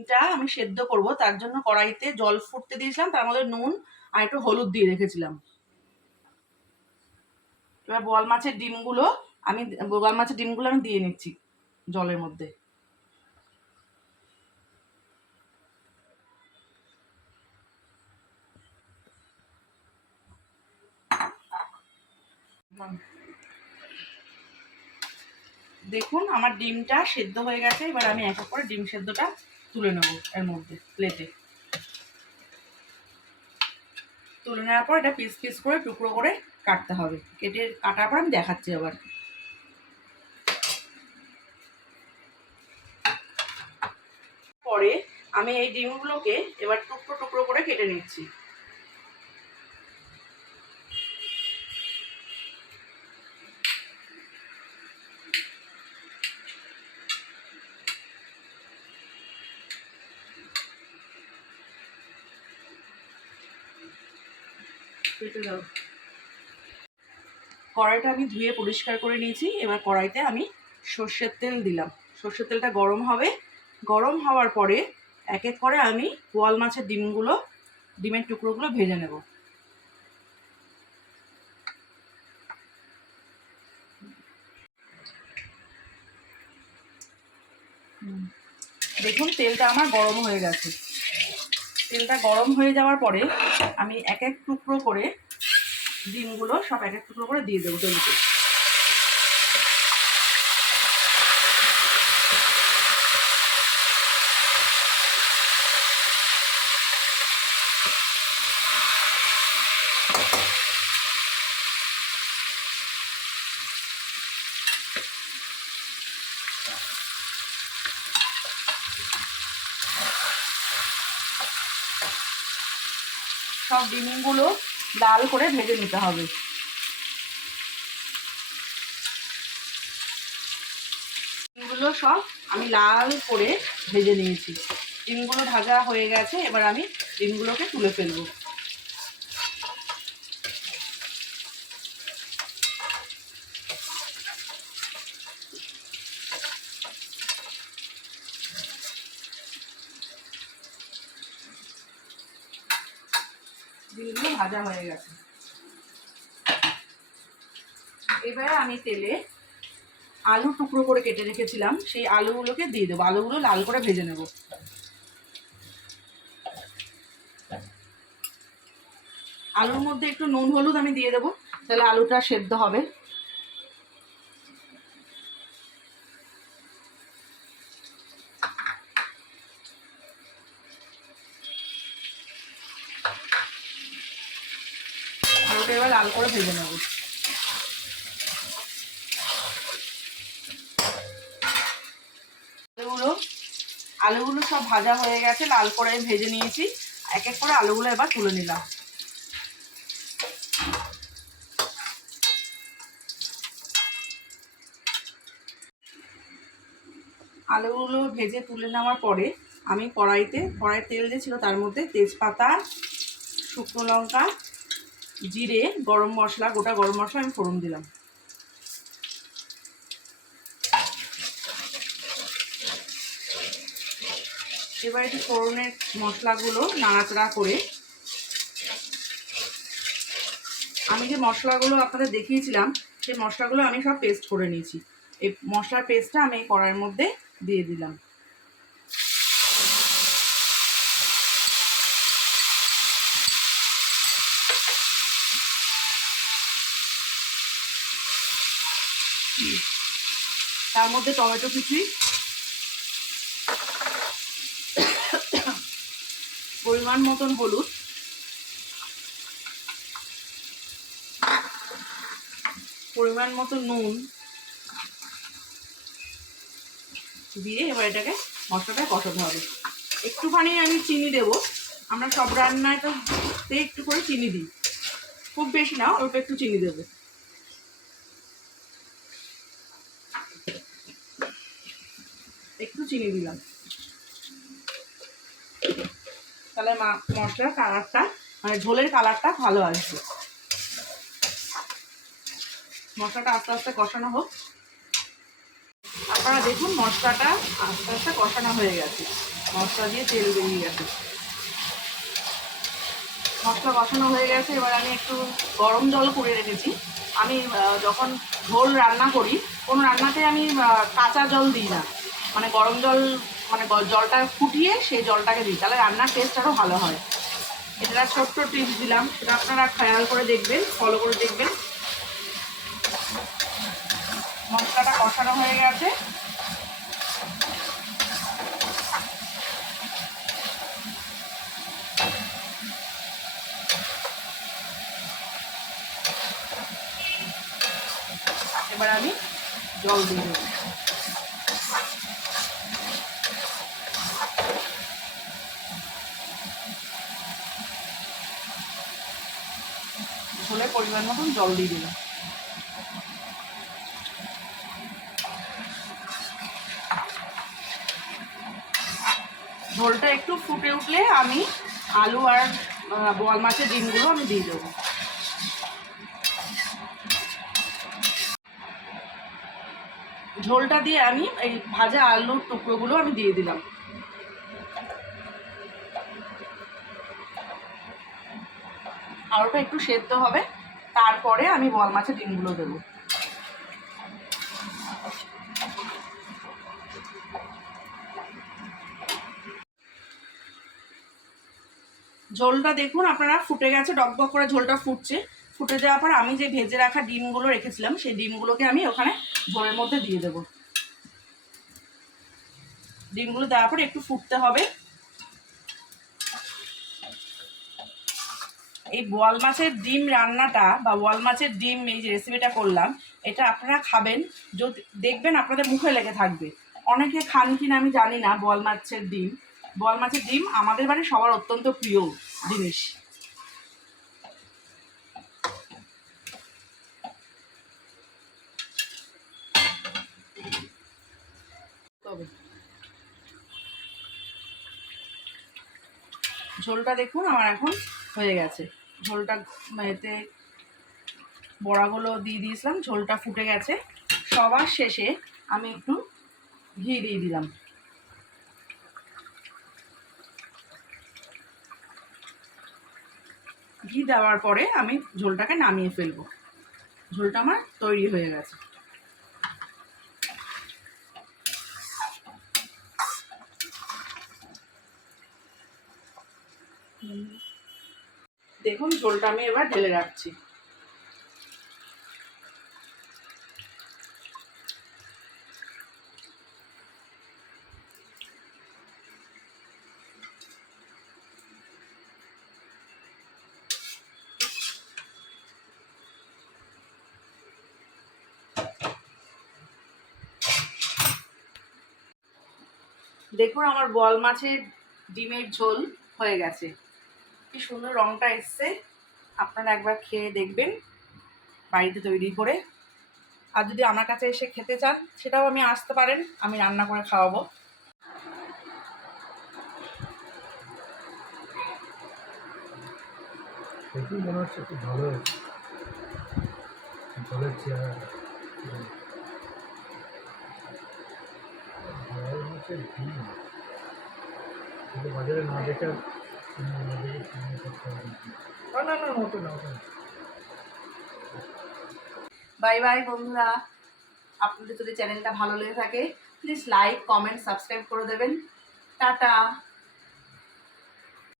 ডিমটা আমি সেদ্ধ করব, তার জন্য কড়াইতে জল ফুটতে দিয়েছিলাম, তার মধ্যে নুন আর একটু হলুদ দিয়ে রেখেছিলাম। এবার বোয়াল মাছের ডিমগুলো আমি দিয়ে নিচ্ছি জলের মধ্যে। দেখুন আমার ডিমটা সেদ্ধ হয়ে গেছে। এবার আমি এক এক করে ডিম সেদ্ধটা তুলে নেব এর মধ্যে প্লেটে। তুলে নেওয়ার পর এটা পিস পিস করে টুকরো করে কাটতে হবে। কেটে কাটার পর আমি দেখাচ্ছি আবার। পরে আমি এই ডিমগুলোকে এবার টুকরো টুকরো করে কেটে নিচ্ছি। কেটে দাও। কড়াইটা আমি ধুয়ে পরিষ্কার করে নিয়েছি। এবার কড়াইতে আমি সর্ষের তেল দিলাম। সর্ষের তেলটা গরম হবে। গরম হওয়ার পরে এক এক করে আমি বোয়াল মাছের ডিমের টুকরোগুলো ভেজে নেব। দেখুন তেলটা আমার গরম হয়ে গেছে। তেলটা গরম হয়ে যাওয়ার পরে আমি এক এক টুকরো করে ডিমগুলো সব এক এক টুকরো করে দিয়ে দেবো তেলতে। সব ডিমগুলো লাল করে ভেজে নিতে হবে। ডিমগুলো সব আমি লাল করে ভেজে নিয়েছি। ডিমগুলো ভাজা হয়ে গেছে। এবার আমি ডিমগুলোকে তুলে ফেলবো। ডিমগুলো ভাজা হয়ে গেছে। এবারে আমি তেলে আলু টুকরো করে কেটে রেখেছিলাম, সেই আলুগুলোকে দিয়ে দেবো। আলুগুলো লাল করে ভেজে নেব। আলুর মধ্যে একটু নুন হলুদ আমি দিয়ে দেবো, তাহলে আলুটা সেদ্ধ হবে। আলুটা এবার লাল করে ভেজে নেব। আলুগুলো সব ভাজা হয়ে গেছে, লাল করে ভেজে নিয়েছি। এক এক করে আলুগুলো এবার তুলে নিলাম। আলুগুলো ভেজে তুলে নেওয়ার পরে আমি কড়াইয়ের তেল যে ছিল তার মধ্যে তেজপাতা, শুকনো লঙ্কা, জিরে, গরম মশলা, গোটা গরম মশলা আমি ফোড়ন দিলাম। এবার একটু ফোড়নের মশলাগুলো নাড়াচাড়া করে আমি যে মশলাগুলো আপনাদের দেখিয়েছিলাম সেই মশলাগুলো আমি সব পেস্ট করে নিয়েছি। এই মশলার পেস্টটা আমি এই কড়াইয়ের মধ্যে দিয়ে দিলাম। তার মধ্যে টমেটো কুচি, পরিমাণ মতন হলুদ, পরিমাণ মতো নুন দিয়ে এবার এটাকে মশলাটা কষাতে হবে। একটুখানি আমি চিনি দেবো। আমরা সব রান্নাটাতে একটু করে চিনি দিই, খুব বেশি না, অল্প একটু চিনি দেবো। একটু চিনি দিলাম, তাহলে মশলার কালারটা মানে ঝোলের কালারটা ভালো আসবে। মশলাটা আস্তে আস্তে কষানো হোক। আপনারা দেখুন মশলাটা আস্তে আস্তে কষানো হয়ে গেছে। মশলা দিয়ে তেল বেরিয়ে গেছে, মশলা কষানো হয়ে গেছে। এবার আমি একটু গরম জল করে রেখেছি। আমি যখন ঝোল রান্না করি, কোনো রান্নাতে আমি কাঁচা জল দিই না, মানে গরম জল, মানে জলটা ফুটিয়ে সেই জলটাকে দিই, তাহলে রান্নার টেস্ট আরও ভালো হয়। এটা ছোট্ট টিপস দিলাম, সেটা আপনারা খেয়াল করে দেখবেন, ফলো করে দেখবেন। মশলাটা কষানো হয়ে গেছে। এবার আমি জল দিয়ে দেবো। ঝোলের পরিমাণ মতন জল দিয়ে দিলাম। ঝোলটা একটু ফুটে উঠলে আমি আলু আর বোয়াল মাছের ডিমগুলো আমি দিয়ে দেবো। ঝোলটা দিয়ে আমি এই ভাজা আলুর টুকরোগুলো আমি দিয়ে দিলাম। আলুটা একটু সেদ্ধ হবে, তারপরে আমি বোয়াল মাছের ডিমগুলো দেবো। ঝোলটা দেখুন আপনারা ফুটে গেছে, ডকবক করে ঝোলটা ফুটছে। ফুটে যাওয়ার পর আমি যে ভেজে রাখা ডিমগুলো রেখেছিলাম, সেই ডিমগুলোকে আমি ওখানে ঝোলের মধ্যে দিয়ে দেবো। ডিমগুলো দেওয়ার পর একটু ফুটতে হবে। এই বোয়াল মাছের ডিম রান্নাটা বা বোয়াল মাছের ডিম এই যে রেসিপিটা করলাম, এটা আপনারা খাবেন, যদি দেখবেন আপনাদের মুখে লেগে থাকবে। অনেকে খান কিনা আমি জানি না বোয়াল মাছের ডিম। বোয়াল মাছের ডিম আমাদের বাড়ি সবার অত্যন্ত প্রিয় জিনিস। তবে ঝোলটা দেখুন আমার এখন হয়ে গেছে। ঝোলটা এতে বড়াগুলো দিয়ে দিয়েছিলাম, ঝোলটা ফুটে গেছে। সবার শেষে আমি একটু ঘি দিয়ে দিলাম। ঘি দেওয়ার পরে আমি ঝোলটাকে নামিয়ে ফেলবো। ঝোলটা আমার তৈরি হয়ে গেছে। দেখুন ঝোলটা আমি এবার ঢেলে রাখছি। দেখুন আমার বোয়াল মাছের ডিমের ঝোল হয়ে গেছে। কি সুন্দর রংটা এসছে। আপনারা একবার খেয়ে দেখবেন বাড়িতে তৈরি করে। আর যদি আমার কাছে এসে খেতে চান, সেটাও আমি আসতে পারেন, আমি রান্না করে খাওয়াবো। মনে হচ্ছে খুব ভালো জলের চেয়ার বাজারে না দেখে বাই বাই বন্ধুরা। আপনাদের যদি চ্যানেলটা ভালো লেগে থাকে, প্লিজ লাইক, কমেন্ট, সাবস্ক্রাইব করে দেবেন। টাটা।